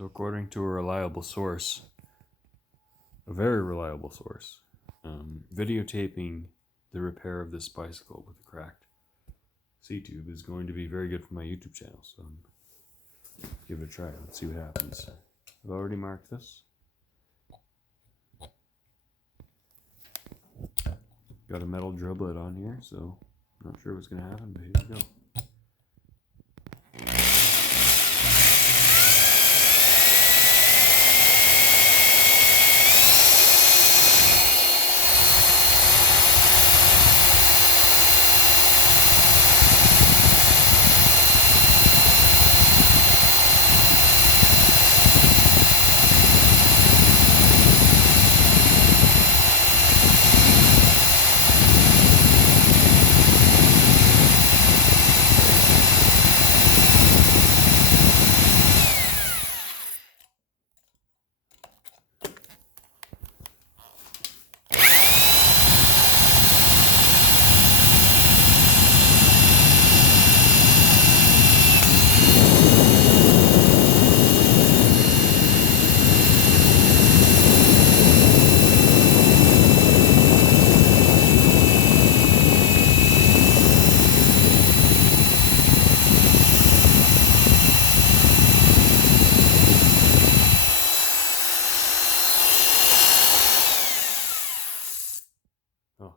So according to a reliable source, a very reliable source, videotaping the repair of this bicycle with a cracked C-tube is going to be very good for my YouTube channel. So give it a try. Let's see what happens. I've already marked this. Got a metal drill bit on here, so not sure what's going to happen, but here we go. Oh,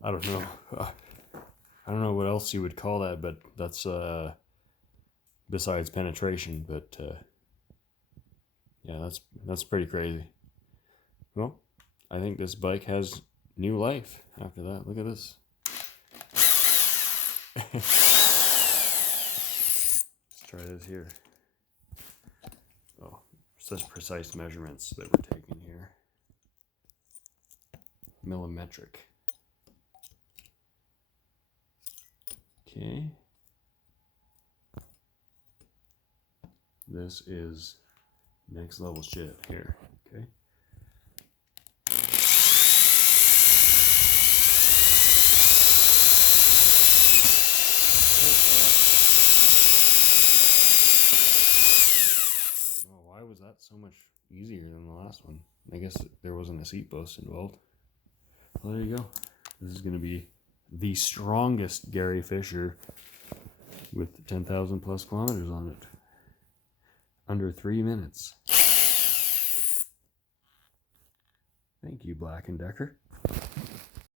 I don't know. I don't know what else you would call that, but that's besides penetration. But yeah, that's pretty crazy. Well, I think this bike has new life after that. Look at this. Let's try this here. Oh, such precise measurements that we're taking here. Millimetric. Okay. This is next level shit here. Okay. Oh, why was that so much easier than the last one? I guess there wasn't a seat post involved. Well, there you go. This is going to be the strongest Gary Fisher with 10,000 plus kilometers on it. Under 3 minutes. Thank you, Black & Decker.